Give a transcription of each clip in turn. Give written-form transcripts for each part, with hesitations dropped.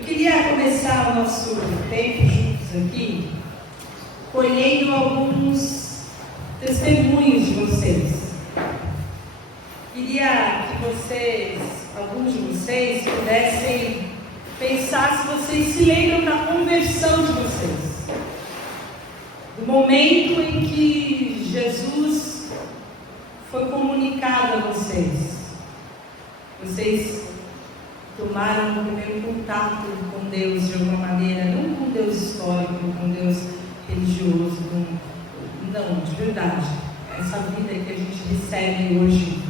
Eu queria começar o nosso tempo juntos aqui, colhendo alguns testemunhos de vocês. Queria que vocês, alguns de vocês, pudessem pensar se vocês se lembram da conversão de vocês. Do momento em que Jesus foi comunicado a vocês. Vocês tomaram o primeiro contato com Deus de alguma maneira, não com Deus histórico, com Deus religioso, não, de verdade. Essa vida que a gente recebe hoje.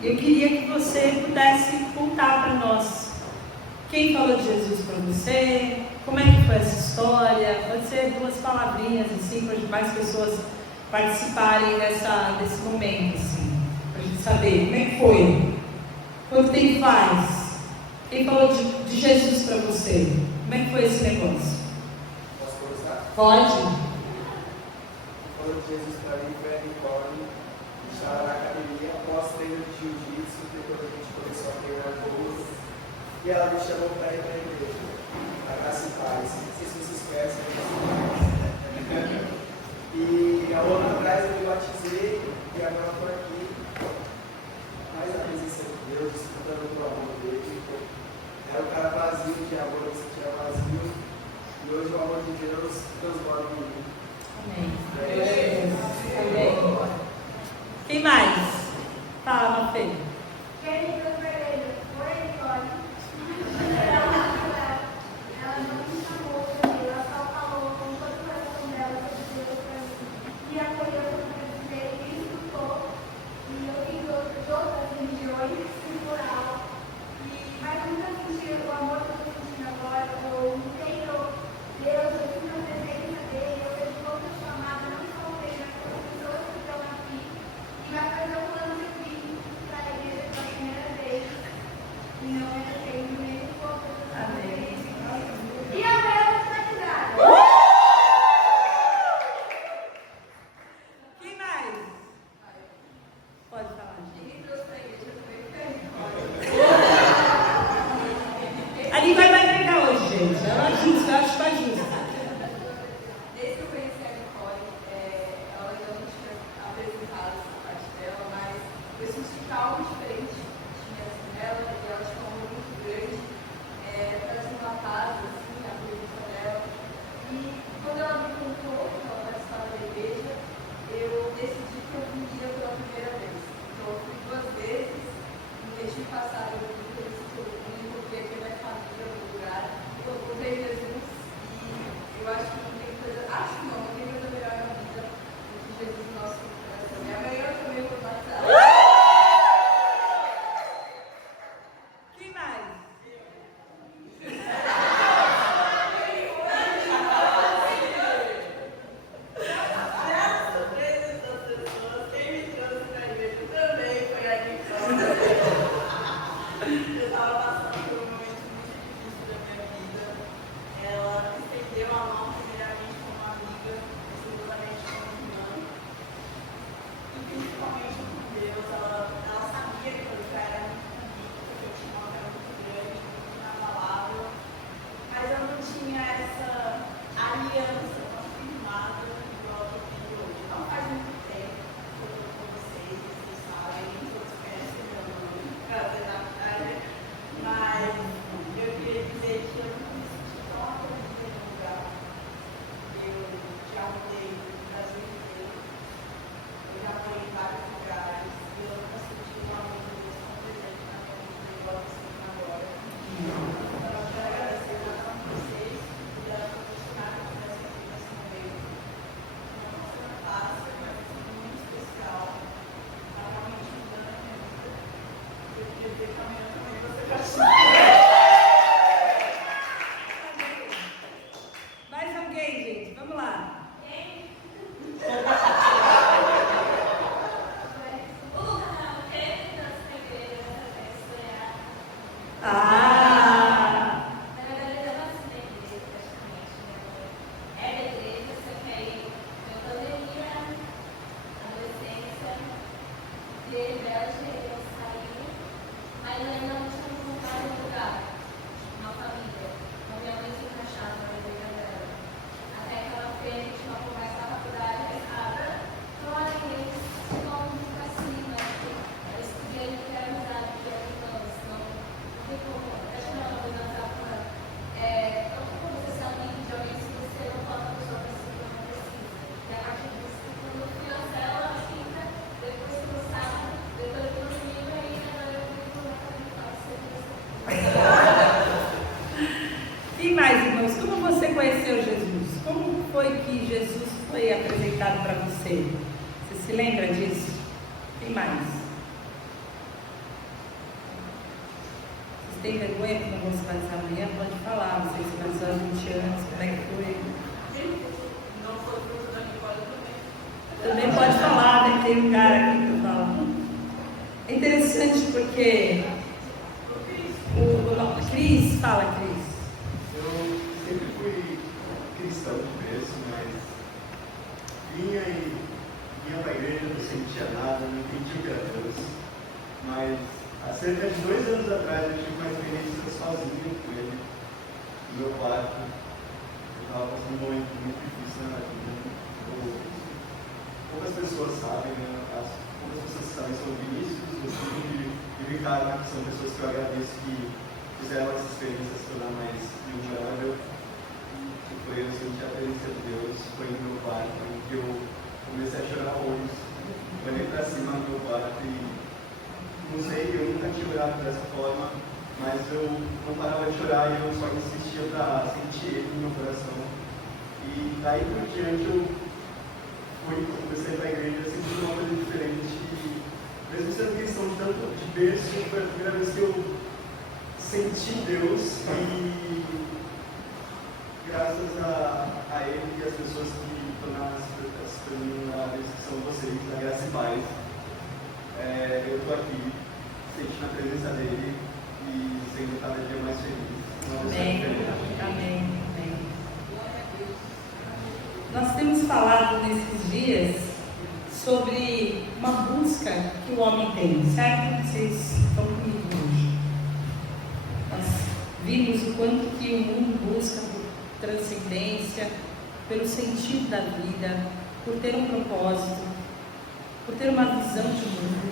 Eu queria que você pudesse contar para nós. Quem falou de Jesus para você? Como é que foi essa história? Pode ser 2 palavrinhas assim, para mais pessoas participarem desse momento, assim, para a gente saber como é que foi. Quanto tempo faz? Quem falou de Jesus para você? Como é que foi esse negócio? Posso começar? Pode. Falou de Jesus para mim foi a Nicole, que estava na academia após treino de jiu-jitsu, depois a gente começou a treinar gols, e ela me chamou para ir para a igreja, a Graça e Paz. Não sei se vocês conhecem a Graça e Paz. E há um ano atrás eu me batizei, e agora estou aqui, mais a presença de Deus, escutando o amor dele. Era um cara vazio de amor, eu sentia vazio, e hoje o amor de Deus transforma em mim. Amém. Amém. Quem mais? Fala, Fê. Querida Pereira, foi a Nicole. Ela não me chamou para mim, ela só falou com todo o coração dela sobre Deus para mim. E acolheu o que eu dizer, e escutou. E eu fiz outras religiões, fui por aula. Mas nunca senti o amor que eu estou sentindo agora. Eu entendo Deus, eu sinto a presença dele, eu vejo como eu sou amada, não só você? Você se lembra disso? Quem mais? Vocês têm vergonha que não vão se batizar amanhã? Pode falar, vocês se batizaram há 20 anos, como é que foi? Não foi fruto da Nicole também. Também pode falar, né? Tem um cara aqui que fala. É interessante porque o Cris, fala, Cris. Eu sempre fui cristão de berço, mas vinha para a igreja, não sentia nada, não entendia o que era Deus. Mas há cerca de 2 anos atrás eu tive uma experiência sozinho com ele, no meu quarto. Eu estava passando um momento muito difícil na vida. Poucas pessoas sabem, né? Poucas pessoas sabem sobre isso, e Ricardo, que são pessoas que eu agradeço que fizeram essa experiência se tornar mais memorável. Que foi eu sentir a presença de Deus, foi no meu quarto, em que eu comecei a chorar horrores. Olhei para cima no meu quarto e não sei, eu nunca tinha orado dessa forma, mas eu não parava de chorar e eu só insistia para sentir ele no meu coração. E daí por diante eu comecei para a igreja, senti uma coisa diferente. E mesmo sendo cristão de tanto de berço, foi a primeira vez que eu senti Deus e graças a Ele e as pessoas que tornaram as coisas memoráveis, que são vocês, da Graça e Paz, eu estou aqui sentindo a presença dele e sendo cada dia mais feliz. Amém, amém, amém. Nós temos falado nesses dias sobre uma busca que o homem tem, certo? Vocês estão comigo hoje. Nós vimos o quanto que o mundo busca por transcendência, pelo sentido da vida, por ter um propósito, por ter uma visão de mundo.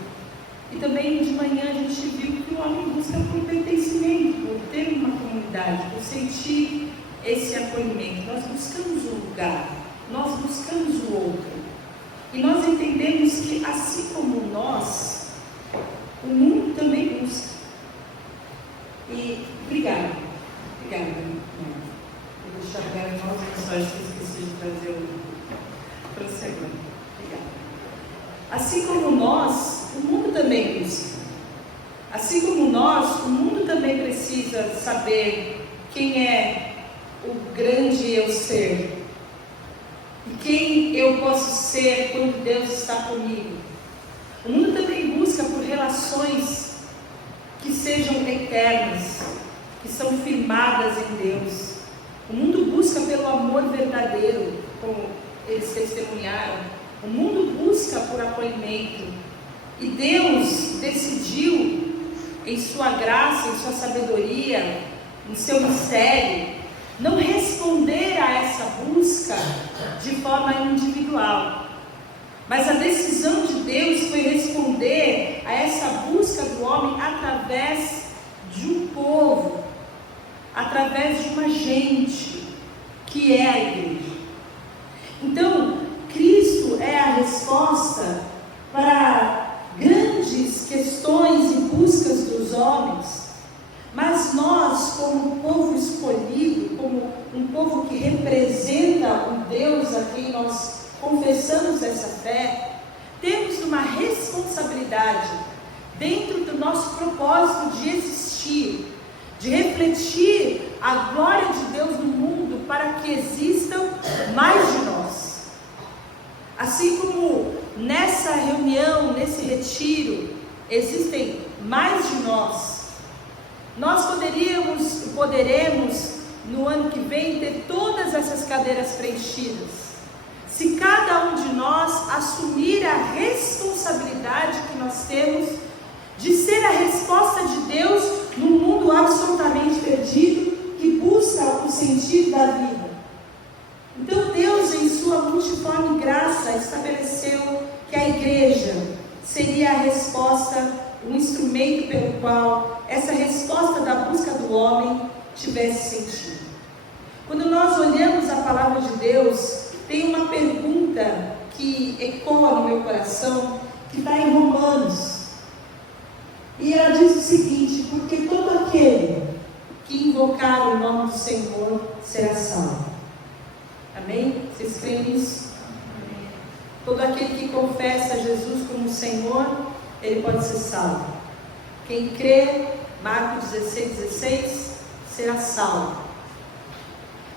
E também de manhã a gente viu que o homem busca por pertencimento, por ter uma comunidade, por sentir esse acolhimento. Nós buscamos um lugar, nós buscamos o outro. E nós entendemos que, assim como nós, o mundo também busca. E obrigada. Eu vou deixar agora novas mensagens que eu esqueci de trazer para o segundo. Obrigada. Assim como nós, o mundo também busca. Assim como nós, o mundo também precisa saber quem é o grande eu ser. E quem eu posso ser quando Deus está comigo. O mundo também busca por relações que sejam eternas, que são firmadas em Deus. O mundo busca pelo amor verdadeiro, como eles testemunharam. O mundo busca por acolhimento. E Deus decidiu, em sua graça, em sua sabedoria, em seu mistério, não responder a essa busca de forma individual. Mas a decisão de Deus foi responder a essa busca do homem através de um povo, através de uma gente, que é a igreja. Então, Cristo é a resposta para grandes questões e buscas dos homens. Mas nós, como povo escolhido, como um povo que representa o Deus a quem nós confessamos essa fé, temos uma responsabilidade dentro do nosso propósito de existir, de refletir a glória de Deus no mundo para que existam mais de nós. Assim como nessa reunião, nesse retiro, existem mais de nós, nós poderemos no ano que vem ter todas essas cadeiras preenchidas, se cada um de nós assumir a responsabilidade que nós temos de ser a resposta de Deus num mundo absolutamente perdido, que busca o sentido da vida. Então Deus, em sua multiforme graça, estabeleceu que a igreja seria a resposta, um instrumento pelo qual essa resposta da busca do homem tivesse sentido. Quando nós olhamos a palavra de Deus, tem uma pergunta que ecoa no meu coração, que está em Romanos. E ela diz o seguinte: porque todo aquele que invocar o nome do Senhor será salvo. Amém? Vocês creem nisso? Amém. todo aquele que confessa Jesus como Senhor, ele pode ser salvo. Quem crê, Marcos 16:16, será salvo.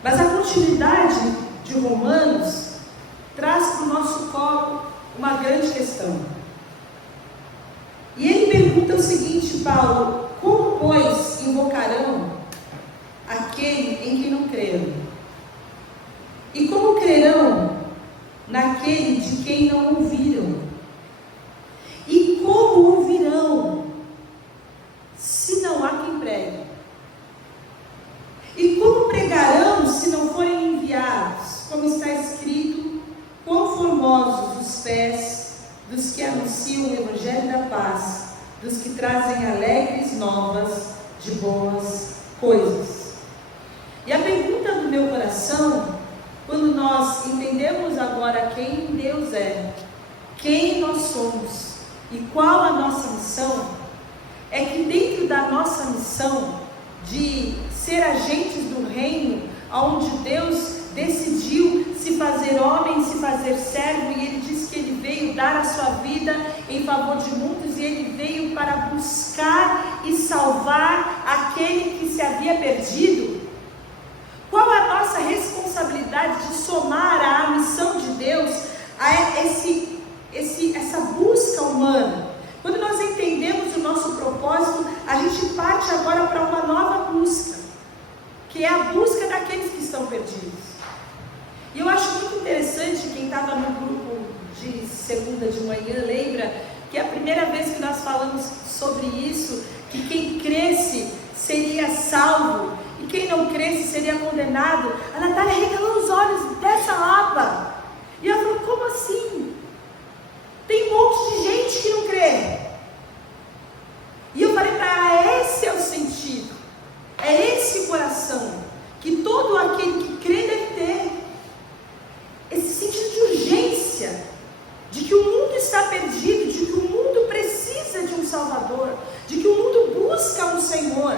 Mas a continuidade de Romanos traz para o nosso colo uma grande questão. E ele pergunta o seguinte, Paulo: como, pois, invocarão aquele em que não creram? E como crerão naquele de quem não ouviram? E como ouvirão se não há quem pregue? E como pregarão se não forem enviados? Como está escrito: quão formosos os pés dos que anunciam o Evangelho da paz, dos que trazem alegres novas de boas coisas. E a pergunta do meu coração, quando nós entendemos agora quem Deus é, quem nós somos e qual a nossa missão, é que dentro da nossa missão de ser agentes do reino, onde Deus decidiu se fazer homem, se fazer servo, e ele disse que ele veio dar a sua vida em favor de muitos, e ele veio para buscar e salvar aquele que se havia perdido. Qual a nossa responsabilidade de somar à missão de Deus, a essa busca humana? Quando nós entendemos o nosso propósito, a gente parte agora para uma nova busca, que é a busca daqueles que estão perdidos. E eu acho muito interessante, quem estava no grupo de segunda de manhã, lembra que a primeira vez que nós falamos sobre isso, que quem cresce seria salvo, e quem não cresce seria condenado. A Natália regalou os olhos dessa lapa, e ela falou: como assim? Tem um monte de gente que não crê. E eu falei para ela: esse é o sentido, é esse coração que todo aquele que crê deve ter. Esse sentido de urgência, de que o mundo está perdido, de que o mundo precisa de um Salvador, de que o mundo busca um Senhor,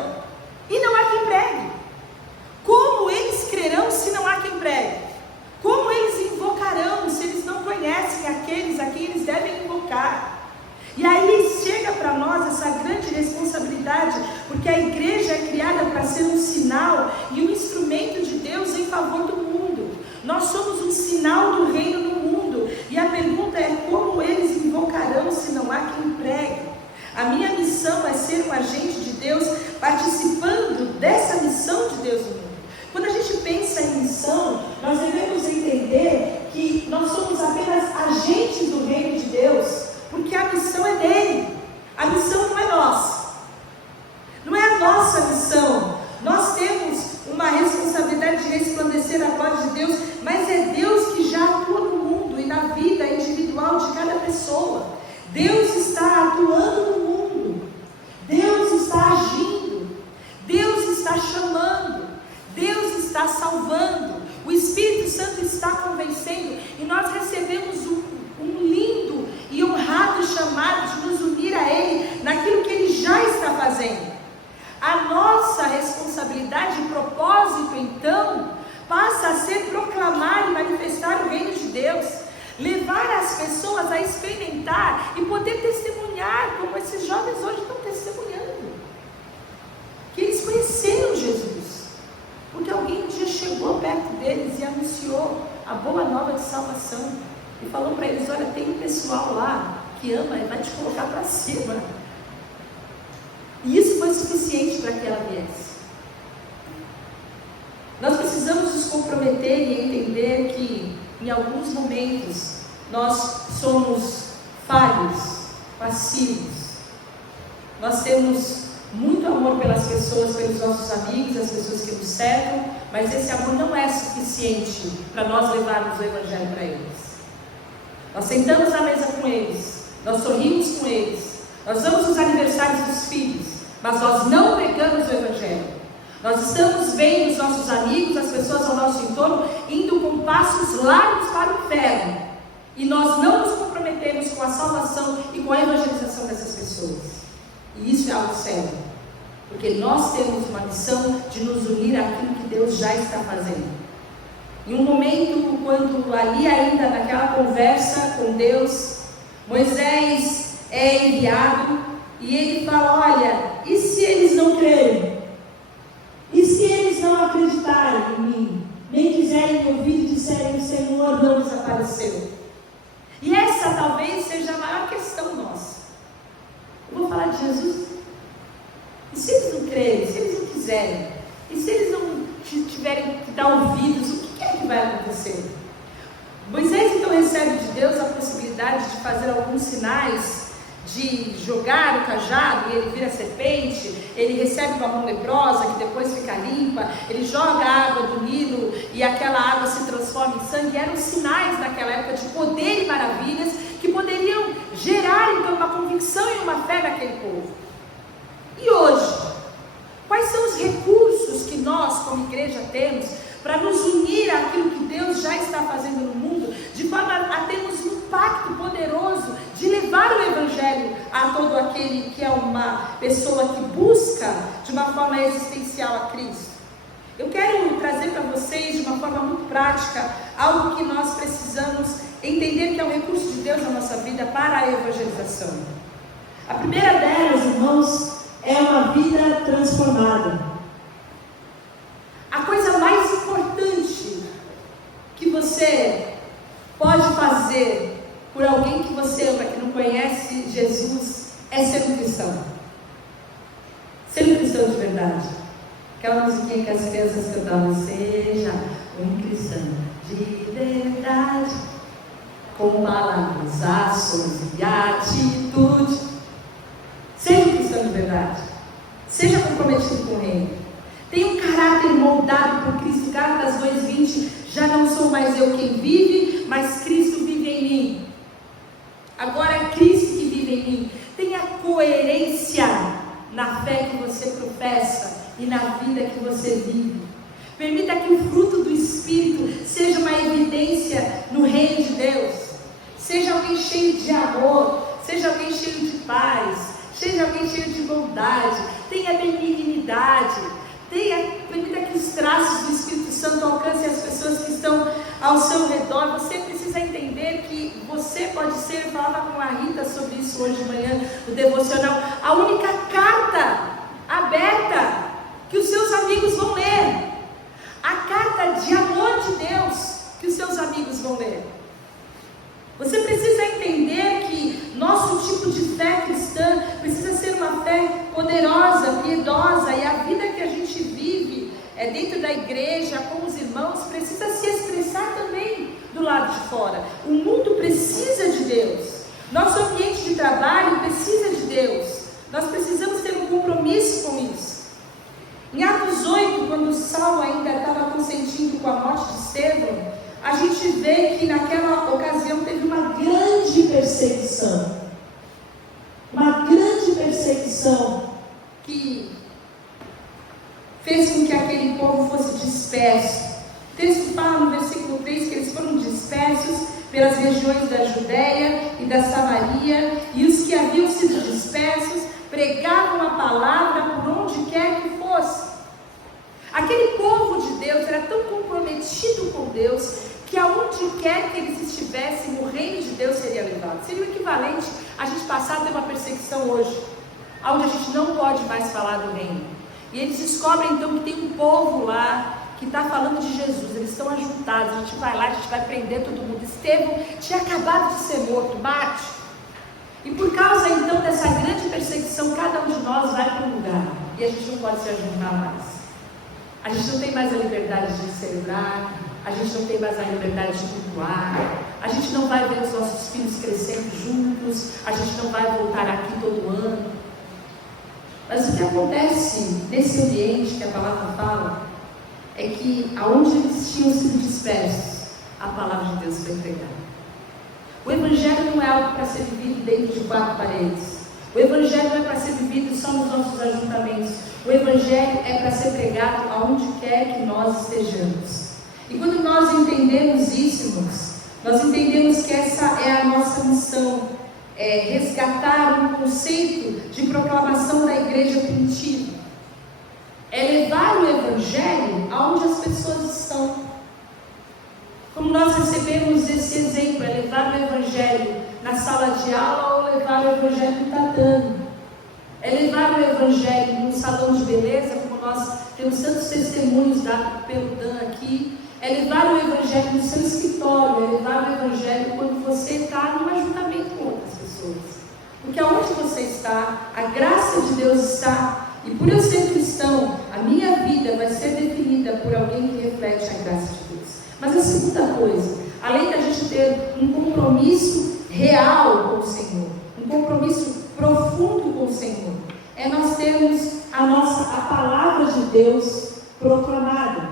e não há quem pregue. Como eles crerão se não há quem pregue? Como eles invocarão se eles não conhecem aqueles a quem eles devem invocar? E aí chega para nós essa grande responsabilidade, porque a igreja é criada para ser um sinal e um instrumento de Deus em favor do mundo. Nós somos um sinal do reino no mundo, e a pergunta é: como eles invocarão se não há quem pregue? A minha missão é ser um agente de Deus, participando dessa missão de Deus no mundo. Quando a gente pensa em missão, nós devemos entender que nós somos apenas agentes do reino de Deus, porque a missão é dele, a missão não é nossa, não é a nossa missão. Nós temos uma responsabilidade de resplandecer a glória de Deus, mas é Deus que já atua no mundo e na vida individual de cada pessoa. Deus está atuando no mundo, Deus está agindo, Deus está chamando, Deus está salvando, o Espírito Santo está convencendo, e nós recebemos um lindo e honrado chamado de nos unir a Ele naquilo que Ele já está fazendo. A nossa responsabilidade e propósito, então, passa a ser proclamar e manifestar o reino de Deus, levar as pessoas a experimentar e poder testemunhar, como esses jovens hoje estão testemunhando, que eles conheceram Jesus, porque alguém um dia chegou perto deles e anunciou a boa nova de salvação, e falou para eles: olha, tem um pessoal lá que ama e vai te colocar para cima. E isso foi suficiente para que ela viesse. Nós precisamos nos comprometer e entender que em alguns momentos nós somos falhos, passivos. Nós temos muito amor pelas pessoas, pelos nossos amigos, as pessoas que nos cercam, mas esse amor não é suficiente para nós levarmos o Evangelho para eles. Nós sentamos na mesa com eles, nós sorrimos com eles, nós vamos nos aniversários dos filhos, mas nós não pregamos o Evangelho. Nós estamos vendo os nossos amigos, as pessoas ao nosso entorno, indo com passos largos para o inferno, e nós não nos comprometemos com a salvação e com a evangelização dessas pessoas. E isso é algo sério, porque nós temos uma missão de nos unir àquilo que Deus já está fazendo. Em um momento, quando ali ainda naquela conversa com Deus, Moisés é enviado e ele fala: olha, e se eles não crerem? E se eles não acreditarem em mim? Nem quiserem ouvir e disserem: o Senhor não desapareceu. E essa talvez seja a maior questão nossa. Eu vou falar de Jesus. E se eles não crerem? Se eles não quiserem? E se eles não tiverem que dar ouvidos? O que é que vai acontecer? Moisés então recebe de Deus a possibilidade de fazer alguns sinais, de jogar o cajado e ele vira serpente, ele recebe uma mão leprosa que depois fica limpa, ele joga a água do Nilo e aquela água se transforma em sangue. Eram sinais naquela época de poder e maravilhas que poderiam gerar então uma convicção e uma fé naquele povo. E hoje, quais são os recursos que nós como igreja temos para nos unir àquilo que Deus já está fazendo no mundo, de forma a termos um impacto poderoso de levar o Evangelho a todo aquele que é uma pessoa que busca de uma forma existencial a Cristo? Eu quero trazer para vocês de uma forma muito prática algo que nós precisamos entender que é um recurso de Deus na nossa vida para a evangelização. A primeira delas, irmãos, é uma vida transformada. A coisa mais importante que você pode fazer por alguém que você ama, que não conhece Jesus, é ser um cristão. Ser um cristão de verdade. Aquela musiquinha que as crianças cantavam: seja um cristão de verdade, com palavras, ações e atitude. Seja um cristão de verdade. Seja comprometido com o reino. Tenha um caráter moldado por Cristo. Gálatas 2:20, já não sou mais eu quem vive, mas Cristo vive em mim. Agora é Cristo que vive em mim. Tenha coerência na fé que você professa e na vida que você vive. Permita que o fruto do Espírito seja uma evidência no reino de Deus. Seja alguém cheio de amor, seja alguém cheio de paz, seja alguém cheio de bondade. Tenha benignidade. Permita que os traços do Espírito Santo alcancem as pessoas que estão ao seu redor. Você precisa entender que você pode ser, eu falava com a Rita sobre isso hoje de manhã, no devocional, a única carta aberta que os seus amigos vão ler. A carta de amor de Deus que os seus amigos vão ler. Você precisa entender que nosso tipo de fé cristã precisa ser uma fé poderosa, piedosa, e a vida que a gente vive dentro da igreja, com os irmãos, precisa se expressar também do lado de fora. O mundo precisa de Deus. Nosso ambiente de trabalho precisa de Deus. Nós precisamos ter um compromisso com isso. Em Atos 8, quando Saulo ainda estava consentindo com a morte de Estevão, a gente vê que naquela ocasião teve uma grande perseguição. Uma grande perseguição que fez com que aquele povo fosse disperso. O texto fala no versículo 3 que eles foram dispersos pelas regiões da Judéia e da Samaria, e os que haviam sido dispersos pregavam a palavra por onde quer que fosse. Aquele povo de Deus era tão comprometido com Deus que aonde quer que eles estivessem, o reino de Deus seria levado. Seria o equivalente a gente passar a ter uma perseguição hoje, onde a gente não pode mais falar do reino. E eles descobrem então que tem um povo lá que está falando de Jesus. Eles estão ajuntados, a gente vai lá, a gente vai prender todo mundo. Estevão tinha acabado de ser morto, mate. E por causa então dessa grande perseguição, cada um de nós vai para um lugar, e a gente não pode se ajuntar mais. A gente não tem mais a liberdade de celebrar, a gente não tem mais a liberdade de cultuar, a gente não vai ver os nossos filhos crescendo juntos, a gente não vai voltar aqui todo ano. Mas o que acontece nesse ambiente que a palavra fala, é que aonde eles tinham sido dispersos, a palavra de Deus foi pregada. O Evangelho não é algo para ser vivido dentro de 4 paredes. O Evangelho não é para ser vivido só nos nossos ajuntamentos. O Evangelho é para ser pregado aonde quer que nós estejamos. E quando nós entendemos isso, irmãos, nós entendemos que essa é a nossa missão, é resgatar um conceito de proclamação da igreja primitiva. É levar o Evangelho aonde as pessoas estão. Como nós recebemos esse exemplo, é levar o Evangelho na sala de aula ou levar o Evangelho no tatame. É levar o Evangelho no salão de beleza, como nós temos tantos testemunhos dados pelo Dan aqui. É levar o Evangelho no seu escritório, é levar o Evangelho quando você está num ajuntamento com outras pessoas. Porque aonde você está, a graça de Deus está. E por eu ser cristão, a minha vida vai ser definida por alguém que reflete a graça de Deus. Mas a segunda coisa, além da gente ter um compromisso real com o Senhor, um compromisso profundo com o Senhor, é nós termos a palavra de Deus proclamada.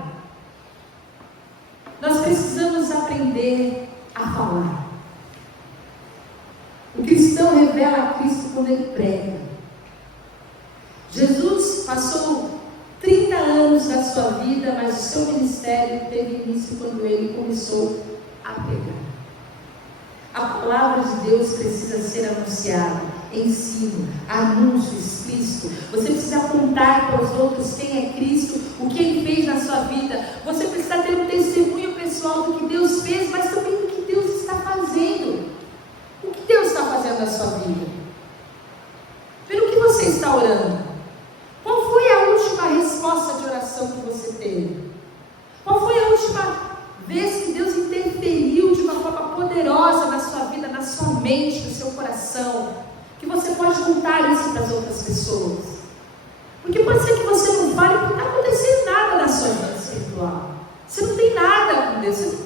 Nós precisamos aprender a falar. O cristão revela a Cristo quando ele prega. Jesus passou 30 anos da sua vida, mas o seu ministério teve início quando ele começou a pregar. A palavra de Deus precisa ser anunciada, ensino, anúncio explícito. Você precisa contar para os outros quem é Cristo, o que Ele fez na sua vida. Você precisa ter um testemunho pessoal do que Deus fez, mas também do que Deus está fazendo. O que Deus está fazendo na sua vida? Pelo que você está orando? Qual foi a última resposta de oração que você teve? Qual foi a última vez que Deus interferiu de uma forma poderosa na sua vida, na sua mente, no seu coração? Que você pode contar isso para as outras pessoas. Porque pode ser que você não fale porque não está acontecendo nada na sua vida espiritual. Você não tem nada com Deus, você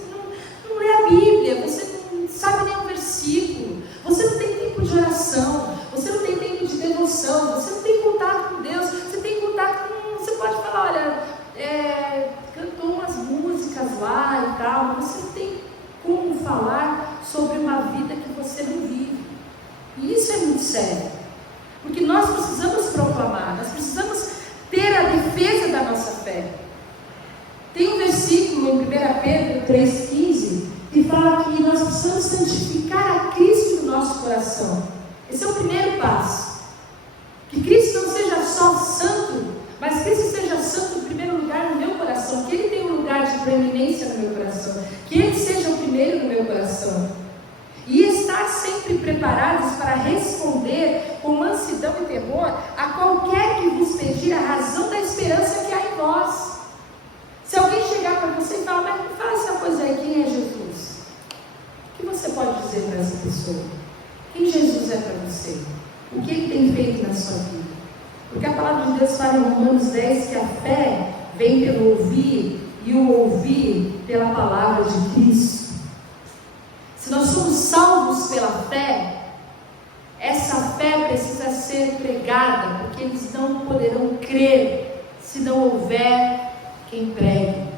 não lê a Bíblia, você não sabe nem um versículo, você não tem tempo de oração, você não tem tempo de devoção, você não tem contato com Deus, você tem contato com... Você pode falar, olha, cantou umas músicas lá e tal, mas você não tem como falar sobre uma vida que você não vive. E isso é muito sério, porque nós precisamos proclamar, nós precisamos ter a defesa da nossa fé. Tem um versículo em 1 Pedro 3,15 que fala que nós precisamos santificar a Cristo no nosso coração. Esse é o primeiro passo. Que Cristo não seja só santo, mas Cristo seja santo em primeiro lugar no meu coração, que Ele tenha um lugar de preeminência no meu coração, que Ele seja o primeiro no meu coração. E estar sempre preparados para responder com mansidão e temor a qualquer que vos pedir a razão da esperança que há em vós. Se alguém chegar para você e falar, mas me fala essa coisa aí, quem é Jesus? O que você pode dizer para essa pessoa? Quem Jesus é para você? O que Ele tem feito na sua vida? Porque a palavra de Deus fala em Romanos 10 que a fé vem pelo ouvir e o ouvir pela palavra de Cristo. Se nós somos salvos pela fé, essa fé precisa ser pregada, porque eles não poderão crer se não houver quem pregue.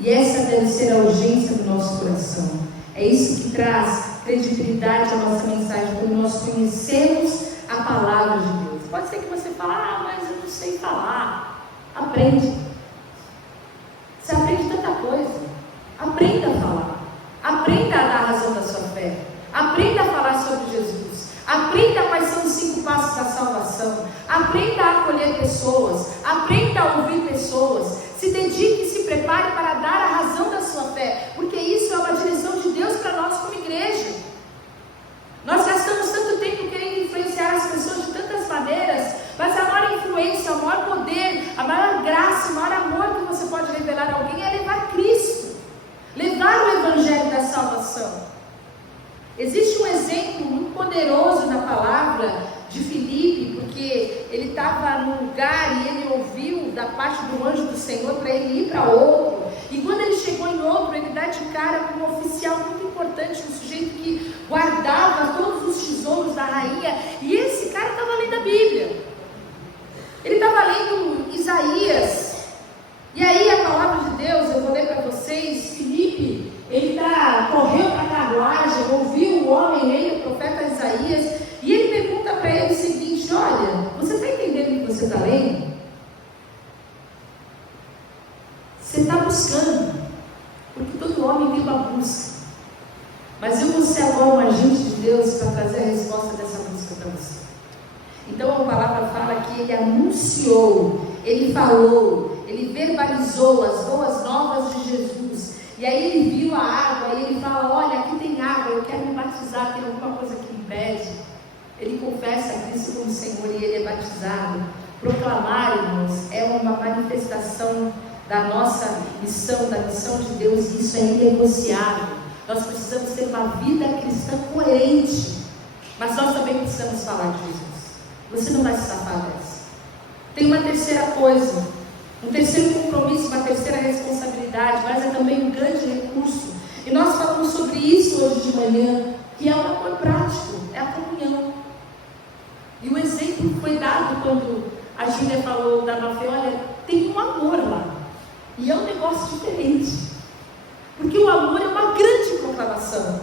E essa deve ser a urgência do nosso coração. É isso que traz credibilidade à nossa mensagem, quando nós conhecemos a palavra de Deus. Pode ser que você fale, mas eu não sei falar. Aprende. Você aprende tanta coisa. Aprenda a falar. Aprenda a dar razão da sua fé. Aprenda a falar sobre Jesus. Aprenda quais são os 5 passos da salvação. Aprenda a acolher pessoas. Aprenda a ouvir pessoas. Se dedique e se prepare para dar a razão da sua fé, porque isso é uma direção de Deus para nós como igreja. Nós gastamos tanto tempo querendo influenciar as pessoas de tantas maneiras, mas a maior influência, o maior poder, a maior graça, o maior amor que você pode revelar a alguém é levar Cristo, levar o Evangelho da salvação. Existe um exemplo muito poderoso na palavra de Filipe, porque ele estava num lugar e ele ouviu da parte do anjo do Senhor para ele ir para outro. E quando ele chegou em outro, ele dá de cara com um oficial muito importante, um sujeito que guardava todos os tesouros da rainha. E esse cara estava lendo a Bíblia. Ele estava lendo Isaías. E aí a palavra de Deus, eu vou ler para vocês, Filipe, ele correu para a carruagem, ouviu o homem lendo o profeta Isaías, e ele pergunta para ele o seguinte: olha, você está entendendo o que você está lendo? Você está buscando, porque todo homem tem uma busca, mas eu vou ser agora um agente de Deus para trazer a resposta dessa busca para você. Então a palavra fala que ele anunciou, ele falou, ele verbalizou as boas novas de Jesus. E aí ele viu a água e ele fala: olha, aqui tem água, eu quero me batizar, tem alguma coisa que impede. Ele confessa a Cristo como Senhor e ele é batizado. Proclamar, irmãos, é uma manifestação da nossa missão, da missão de Deus, e isso é inegociável. Nós precisamos ter uma vida cristã coerente, mas nós também precisamos falar de Jesus. Você não vai se safar dessa. Tem uma terceira coisa, um terceiro compromisso, uma terceira responsabilidade, mas é também um grande recurso. E nós falamos sobre isso hoje de manhã, que é o amor prático, é a comunhão. E o exemplo foi dado quando a Júlia falou da Mafê: olha, tem um amor lá. E é um negócio diferente. Porque o amor é uma grande proclamação.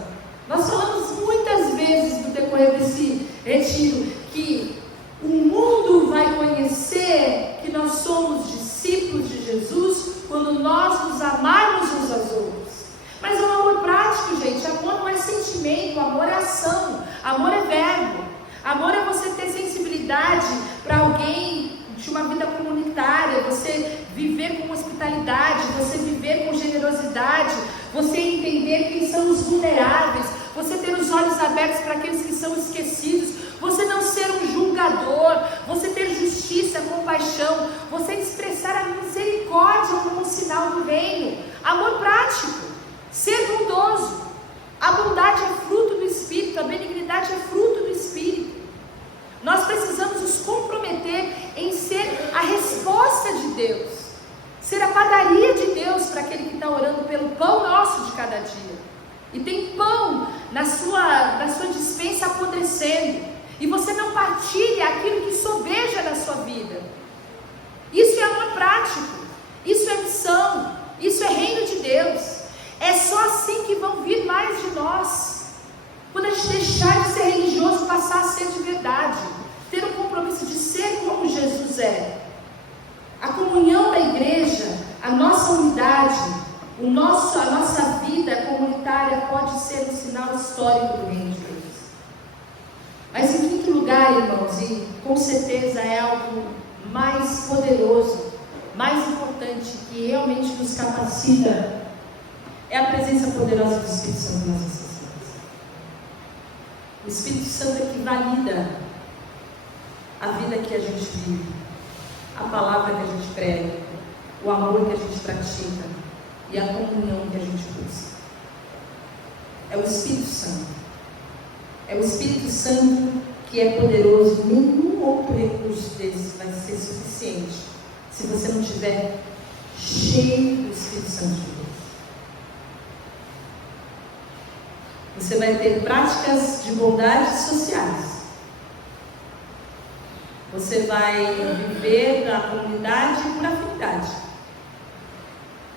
Nós falamos muitas vezes no decorrer desse retiro que o mundo vai conhecer que nós somos discípulos de Jesus quando nós nos amarmos uns aos outros. Mas é um amor prático, gente. Amor não é sentimento, amor é ação, amor é verbo. Amor é você ter sensibilidade para alguém de uma vida comunitária, você viver com hospitalidade, você viver com generosidade, você entender quem são os vulneráveis, você ter os olhos abertos para aqueles que são esquecidos, você não ser um julgador, você ter justiça, compaixão, você expressar a misericórdia como um sinal do reino. Amor prático, ser bondoso. A bondade é fruto do Espírito, a benignidade é fruto do Espírito. Nós precisamos nos comprometer em ser a resposta de Deus, ser a padaria de Deus para aquele que está orando pelo pão nosso de cada dia. E tem pão na sua despensa apodrecendo, e você não partilha aquilo que sobeja na sua vida. Isso é amor prático, isso é missão, isso é reino de Deus. É só assim que vão vir mais de nós. Quando a gente deixar de ser religioso, passar a ser de verdade, ter um compromisso de ser como Jesus é. A comunhão da igreja, a nossa unidade, a nossa vida comunitária pode ser um sinal histórico do reino de Deus. Mas em quinto lugar, irmãos, e com certeza é algo mais poderoso, mais importante, que realmente nos capacita, é a presença poderosa do Espírito Santo nas nossas vidas. O Espírito Santo é que valida a vida que a gente vive, a palavra que a gente prega, o amor que a gente pratica e a comunhão que a gente busca. É o Espírito Santo. É o Espírito Santo que é poderoso. Nenhum outro recurso desse vai ser suficiente se você não estiver cheio do Espírito Santo de Deus. Você vai ter práticas de bondade sociais. Você vai viver na comunidade por afinidade.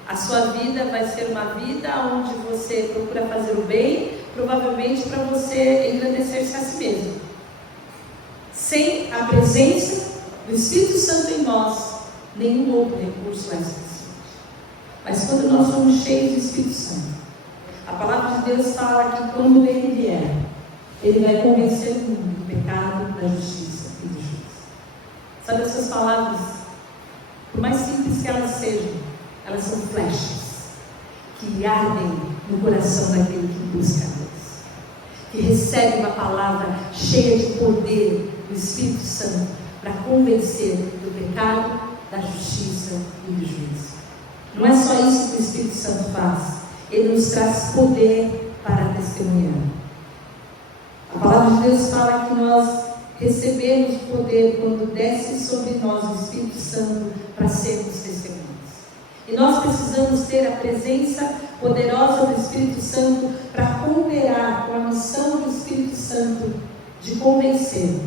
A sua vida vai ser uma vida onde você procura fazer o bem, provavelmente para você engrandecer-se a si mesmo. Sem a presença do Espírito Santo em nós, nenhum outro recurso vai ser suficiente. Mas quando nós somos cheios do Espírito Santo, a palavra de Deus fala que quando Ele vier, Ele vai convencer o mundo do pecado, da justiça e do juízo. Sabe, essas palavras, por mais simples que elas sejam, elas são flechas que ardem no coração daquele que busca a Deus, que recebe uma palavra cheia de poder do Espírito Santo para convencer do pecado, da justiça e do juízo. Não é só isso que o Espírito Santo faz. Ele nos traz poder para testemunhar. A palavra de Deus fala que nós recebemos poder quando desce sobre nós o Espírito Santo para sermos testemunhas. E nós precisamos ter a presença poderosa do Espírito Santo para cooperar com a missão do Espírito Santo de convencer,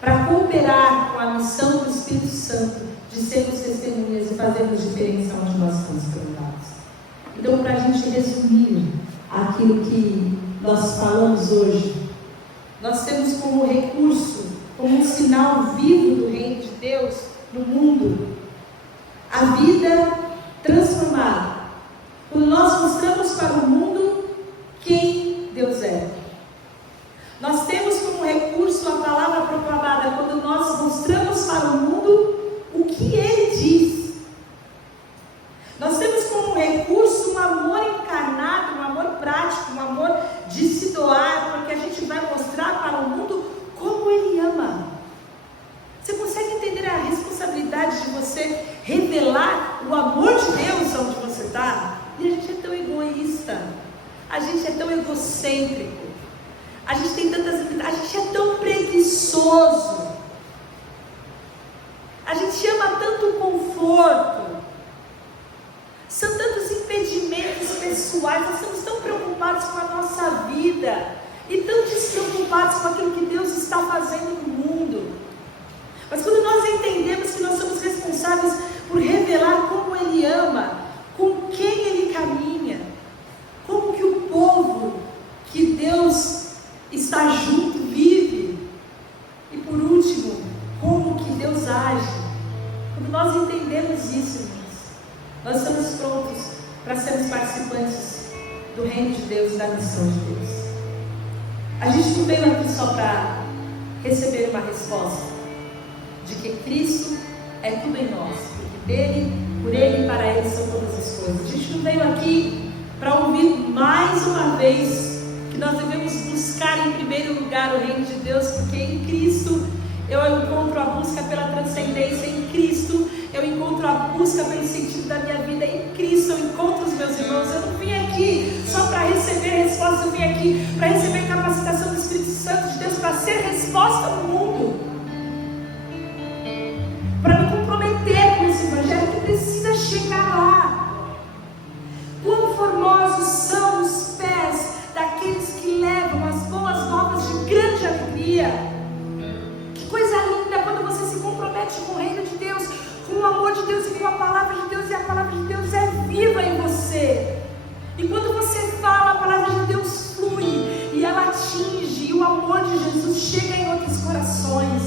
para cooperar com a missão do Espírito Santo de sermos testemunhas e fazermos diferença onde nós estamos plantados. Então, para a gente resumir aquilo que nós falamos hoje, nós temos como recurso, como um sinal vivo do reino de Deus no mundo, a vida transformada. Quando nós mostramos para o mundo quem Deus é. Nós temos como recurso a palavra proclamada quando nós mostramos para o mundo o que Ele diz. Nós temos como recurso um amor egocêntrico. A gente tem tantas limitações, a gente é tão preguiçoso. A gente ama tanto o conforto. São tantos impedimentos pessoais, nós estamos tão preocupados com a nossa vida e tão despreocupados com aquilo que Deus está fazendo no mundo. Mas quando nós entendemos que nós somos responsáveis por revelar como Ele ama, com quem Ele caminha, como que o povo que Deus está junto vive, e por último, como que Deus age. Quando nós entendemos isso, irmãos, nós estamos prontos para sermos participantes do reino de Deus e da missão de Deus. A gente não veio aqui só para receber uma resposta de que Cristo é tudo em nós, porque dele, por Ele e para Ele são todas as coisas. A gente não veio aqui para ouvir mais uma vez que nós devemos buscar em primeiro lugar o reino de Deus, porque em Cristo eu encontro a busca pela transcendência, em Cristo eu encontro a busca pelo sentido da minha vida, em Cristo eu encontro os meus irmãos. Eu não vim aqui só para receber resposta, eu vim aqui para receber capacitação do Espírito Santo de Deus, para ser resposta no mundo, para me comprometer com esse evangelho que precisa chegar lá. Quão formosos são os pés daqueles que levam as boas novas de grande alegria. Que coisa linda quando você se compromete com o reino de Deus, com o amor de Deus e com a palavra de Deus, e a palavra de Deus é viva em você. E quando você fala, a palavra de Deus flui e ela atinge, e o amor de Jesus chega em outros corações.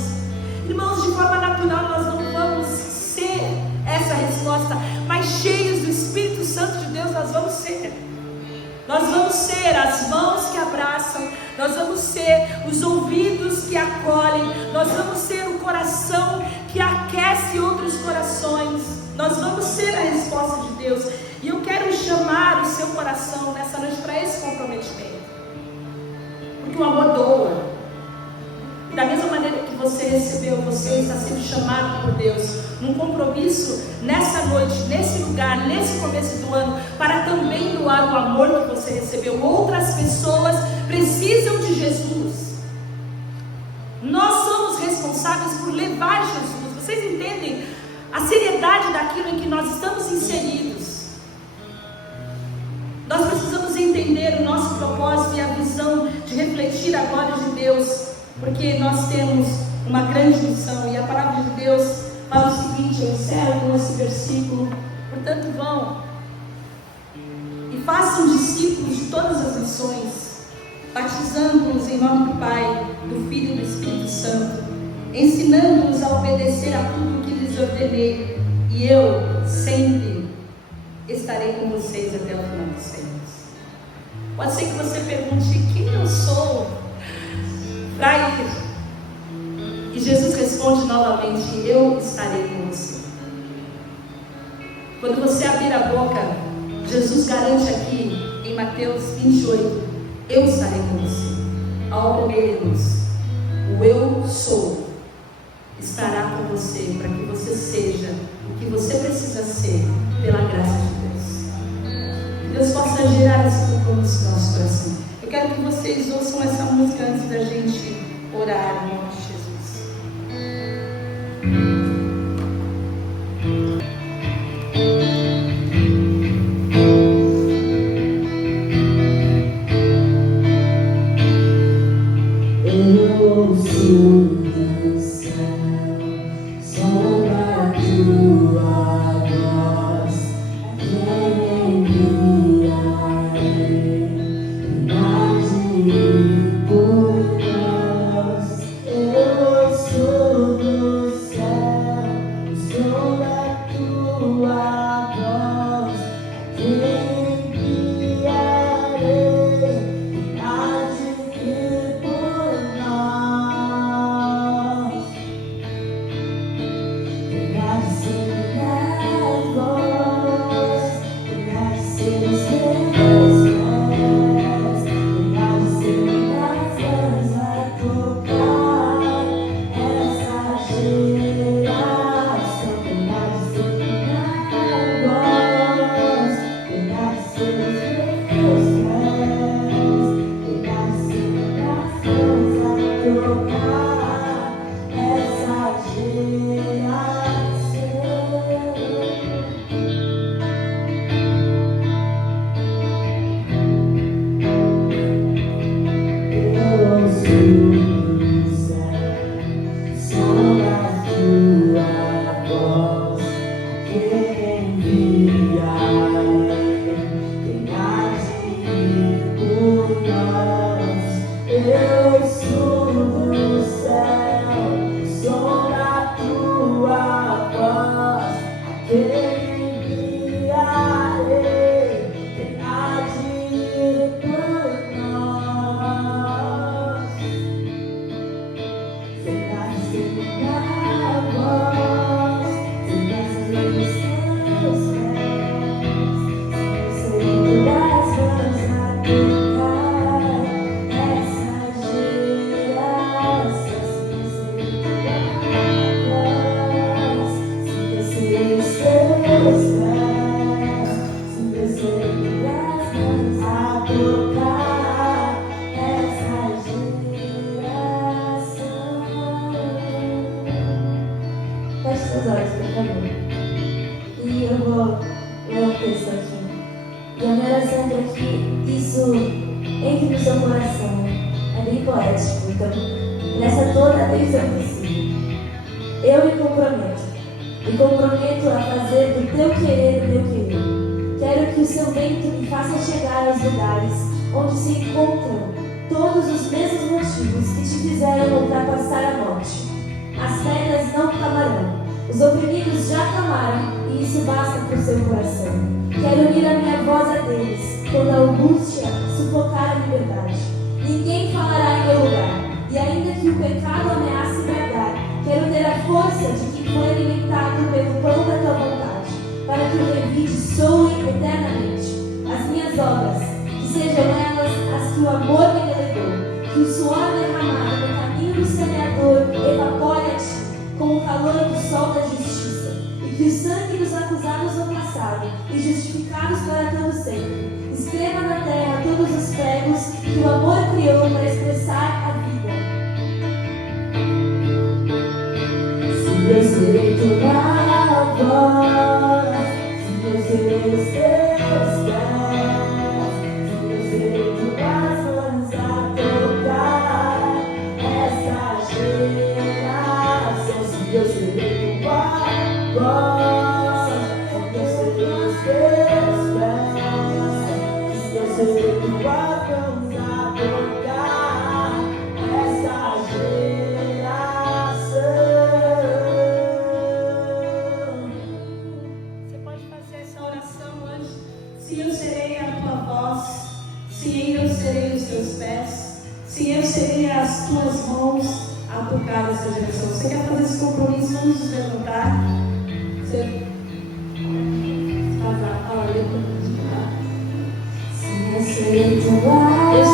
Irmãos, de forma natural nós não vamos ser essa resposta, mas cheios do Espírito Santo de Deus nós vamos ser. Nós vamos ser as mãos que abraçam, nós vamos ser os ouvidos que acolhem, nós vamos ser o coração que aquece outros corações, nós vamos ser a resposta de Deus. E eu quero chamar o seu coração nessa noite para esse comprometimento, porque o amor doa. Da mesma maneira que você recebeu, você está sendo chamado por Deus num compromisso nessa noite, nesse lugar, nesse começo do ano, para também doar o amor que você recebeu. Outras pessoas precisam de Jesus. Nós somos responsáveis por levar Jesus. Vocês entendem a seriedade daquilo em que nós estamos inseridos? Nós precisamos entender o nosso propósito e a visão de refletir a glória de Deus, porque nós temos uma grande missão. E a palavra de Deus fala o seguinte, eu encerro com esse versículo: portanto vão e façam discípulos de todas as nações, batizando-os em nome do Pai, do Filho e do Espírito Santo, ensinando-os a obedecer a tudo o que lhes ordenei, e eu sempre estarei com vocês até o final dos tempos. Pode ser que você pergunte: quem eu sou para ir? E Jesus responde novamente: eu estarei com você. Quando você abrir a boca, Jesus garante aqui em Mateus 28: eu estarei com você. A obra dele é luz. O eu sou estará com você para que você seja o que você precisa ser pela graça de Deus. Que Deus possa gerar esse compromisso no nosso coração. Eu quero que vocês ouçam essa música antes da gente orar em nome de Jesus. Eu sou do céu, sombra tua voz, quem enviarei, imagine por nós. Eu sou do céu, sombra tua voz, quem enviarei, imagine por nós. tocar essa geração. Eu sou do céu, sou a tua voz, quem enviarei, quem há de ir por nós. Eu sou do céu, sou a tua voz, a quem enviarei, quem há de ir por nós. Será que a voz, será que os teus pés, sei das mãos a tocar essa geração. Se descer os teus pés, se descer das mãos a tocar essa geração. Feche seus olhos, por favor. E eu vou ler um texto aqui. E a minha oração é que isso entre no seu coração. É bem poético, então presta toda a atenção possível. Eu me comprometo a fazer do teu querer o meu querer. Quero que o seu vento me faça chegar aos lugares onde se encontram todos os mesmos motivos que te fizeram ultrapassar a morte. As pedras não clamarão, os oprimidos já clamaram, e isso basta para o seu coração. Quero unir a minha voz a deles, quando a angústia sufocar a liberdade. Ninguém falará em meu lugar, e ainda que o pecado ameace bradar, quero ter a força de quem foi alimentado pelo pão da tua vontade, para que o revide soe eternamente. As minhas obras, que sejam elas as que o amor me delegou, que o suor derramado no caminho do semeador evapore a ti, com o calor do sol da justiça, e que o sangue dos acusados no passado e justificados para todo sempre escreva na terra todos os pregos que o amor criou para expressar a vida. Se eu serei tua voz, se eu serei os teus pés, se eu serei tuas mãos a tocar essa geração. Se eu serei tua voz, se eu serei os teus pés, se eu serei tuas mãos a tocar essa geração. Você pode fazer essa oração hoje. Se eu serei a tua voz, se eu serei os teus pés, se eu serei as tuas mãos a tocar essa geração. Você quer fazer esse compromisso? Vamos nos perguntar. Você... Se eu serei tua voz,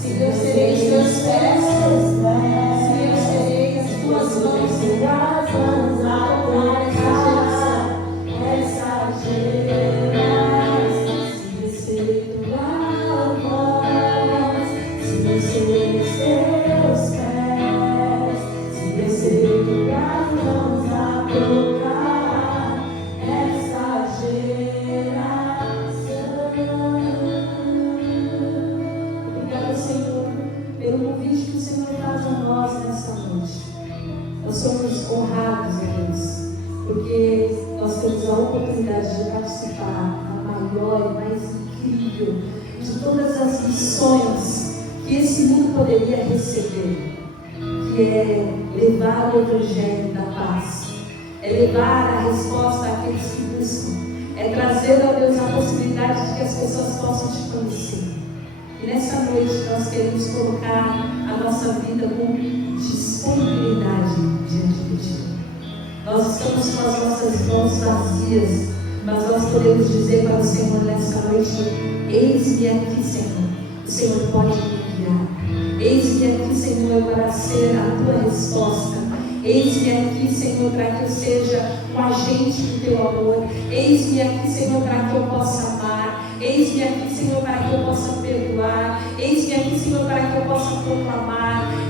se eu serei os teus pés, se eu serei as tuas mãos a tocar essa geração. Se eu serei tua voz, se eu serei os teus pés, se eu serei tuas mãos a tocar essa geração. Obrigada, Senhor, pelo convite que o Senhor faz a nós nesta noite. Nós somos honrados, Deus, porque nós temos a oportunidade de participar da maior e mais incrível de todas as missões que esse mundo poderia receber, que é levar o Evangelho da paz, é levar a resposta àqueles que buscam, é trazer a Deus a possibilidade de que as pessoas possam te conhecer. E nessa noite nós queremos colocar a nossa vida com disponibilidade diante de Ti. Nós estamos com as nossas mãos vazias, mas nós podemos dizer para o Senhor nessa noite: eis-me aqui, Senhor. O Senhor pode me enviar. Eis-me aqui, Senhor, para ser a Tua resposta. Eis-me aqui, Senhor, para que eu seja um agente do Teu amor. Eis-me aqui, Senhor, para que eu possa amar. Eis-me aqui, Senhor, para que eu possa perdoar. Eis-me aqui, Senhor, para que eu possa proclamar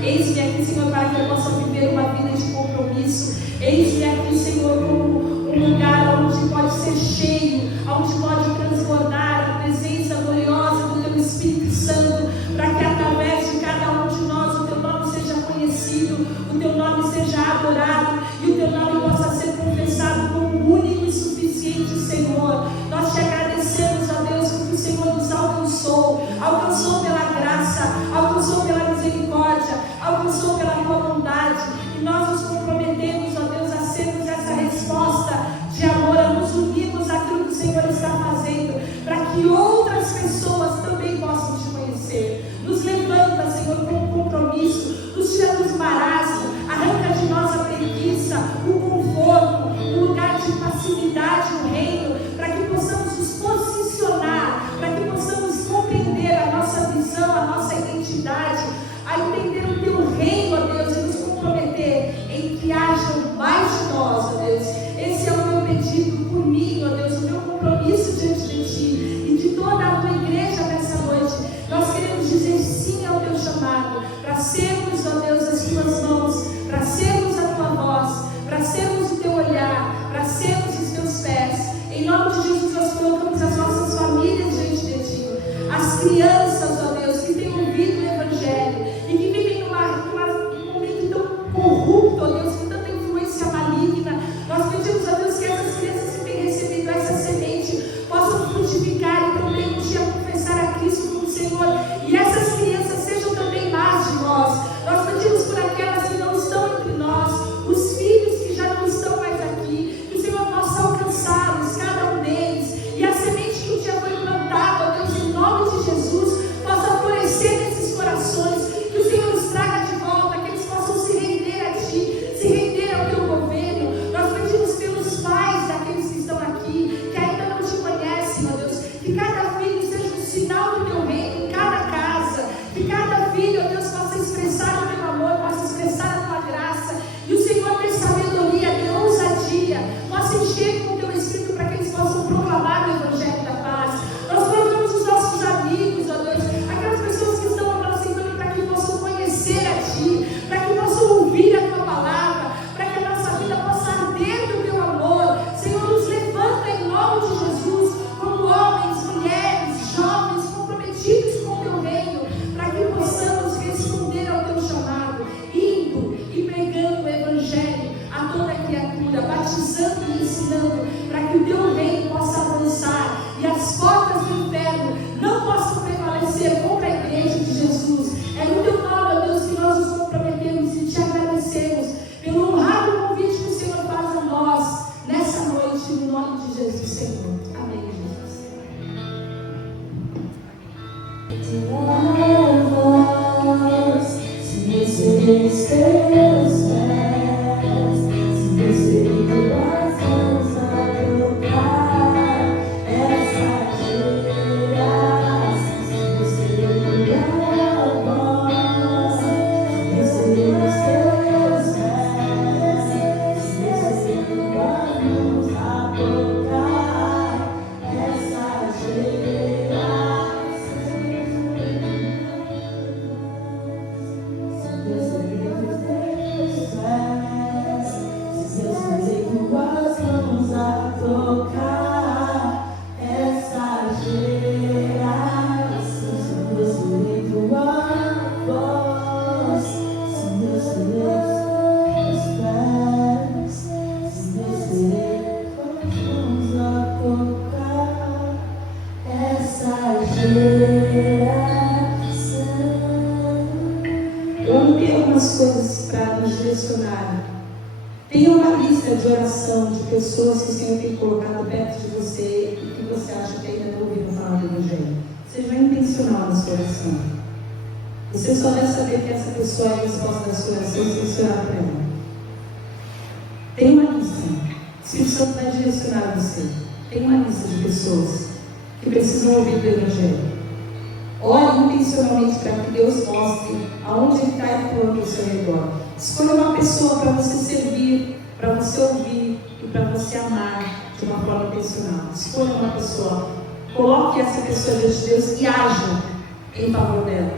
Eis-me aqui, Senhor, para que eu possa viver uma vida de compromisso. Eis-me aqui, Senhor, como um lugar onde pode ser cheio, onde pode transbordar a presença gloriosa do Teu Espírito Santo, para que através de cada um de nós o Teu nome seja conhecido, o Teu nome seja adorado e o Teu nome possa ser confessado como único e suficiente, Senhor. Nós te agradecemos, ó Deus, porque o Senhor nos alcançou pela graça, alcançou pela misericórdia, alcançou pela Tua bondade, e nós nos comprometemos, ó Deus, a sermos essa resposta de amor, a nos unirmos àquilo que o Senhor está fazendo, para que outras pessoas também possam te conhecer. Nos levanta, Senhor, com um compromisso, nos tira dos marasmos, arranca de nós a preguiça, o conforto, o lugar de passividade no reino, para que possamos nos posicionar, para que possamos compreender a nossa visão, a nossa identidade, a entender o Teu reino, ó Deus, e nos comprometer em que haja mais de nós, ó Deus. Esse é o meu pedido por mim, ó Deus, o meu compromisso diante de Ti e de toda a Tua igreja nessa noite. Nós queremos dizer sim ao Teu chamado, para sermos, ó Deus, as Tuas mãos, para sermos a Tua voz, para sermos o Teu olhar, para sermos os Teus pés. Em nome de Jesus, nós colocamos as nossas famílias diante de Ti, as crianças, ó Deus, que têm ouvido o Evangelho e que vivem num momento tão corrupto, ó Deus, com tanta influência maligna. Nós pedimos a Deus que essas crianças que têm recebido essa semente possam frutificar e também um dia confessar a Cristo como Senhor, e essas crianças sejam também más de nós. Nós pedimos por aquelas que não estão entre nós, os filhos que já não estão mais aqui, que o Senhor possa alcançá-los, cada um deles, e a semente que um dia foi plantada, ó Deus, em nome de Jesus, possa florescer nesses corações, que o Senhor os traga de volta, que eles possam se render a Ti, se render ao Teu governo. Nós pedimos pelos pais daqueles que estão aqui, que ainda não Te conhecem, ó Deus, que cada filho seja um sinal do Teu reino em cada casa, que cada filho, ó Deus, possa expressar o Teu amor, possa expressar a Tua graça, e o Senhor dê sabedoria, dê ousadia, possa encher com o Teu Espírito para que eles possam proclamar o Evangelho da paz. Nós colocamos os nossos amigos, ó Deus, aquelas pessoas que estão aproximando para que possam conhecer a Ti, para que possam ouvir a Tua palavra, para que a nossa vida possa arder do Teu amor. Senhor, nos levanta em nome de Jesus, como homens, mulheres, jovens, comprometidos com o Teu reino, para que possamos responder ao Teu chamado, indo e pregando o Evangelho a toda criatura, batizando e ensinando, para que o Teu reino possa avançar e as portas do inferno não possam prevalecer contra a igreja de Jesus. É no Teu nome, ó Deus, que nós nos comprometemos e Te agradecemos pelo honrado convite que o Senhor faz a nós nessa noite, no nome de Jesus, Senhor. Amém, Jesus. Tua voz, se receber os Teus pés, se receber Tuas mãos a tocar essa geração, se receber Tua voz, se receber os Teus pés, se receber Tuas mãos a tocar essa geração. Vamos ter algumas coisas para nos direcionar. Tenha uma lista de oração de pessoas que o Senhor tem colocado perto de você e que você acha que ainda não ouviram falar do Evangelho. Seja intencional na sua oração. Você só deve saber que essa pessoa é a resposta da sua oração se você orar para ela. Tem uma lista. O Espírito Santo vai direcionar você. Tem uma lista de pessoas que precisam ouvir do Evangelho. Ore intencionalmente para que Deus mostre aonde Ele está atuando ao seu redor. Escolha uma pessoa para você servir, para você ouvir e para você amar de uma forma intencional. Escolha uma pessoa, coloque essa pessoa diante de Deus e haja em favor dela.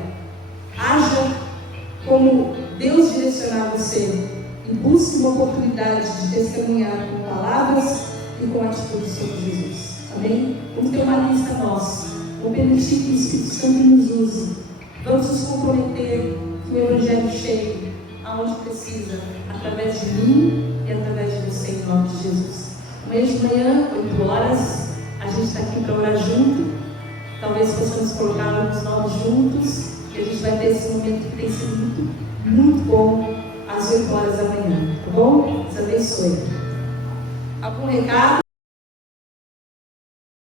Haja como Deus direcionar você e busque uma oportunidade de testemunhar com palavras e com atitudes sobre Jesus. Amém? Vamos ter uma lista nossa. Vamos permitir que o Espírito Santo nos use. Vamos nos comprometer que o Evangelho chegue aonde precisa, através de mim e através de você, em nome de Jesus. Amanhã de manhã, 8 horas, a gente está aqui para orar junto. Talvez possamos colocar alguns nomes juntos e a gente vai ter esse momento que tem sido muito, muito bom às 8 horas da manhã. Tá bom? Deus abençoe. Algum recado?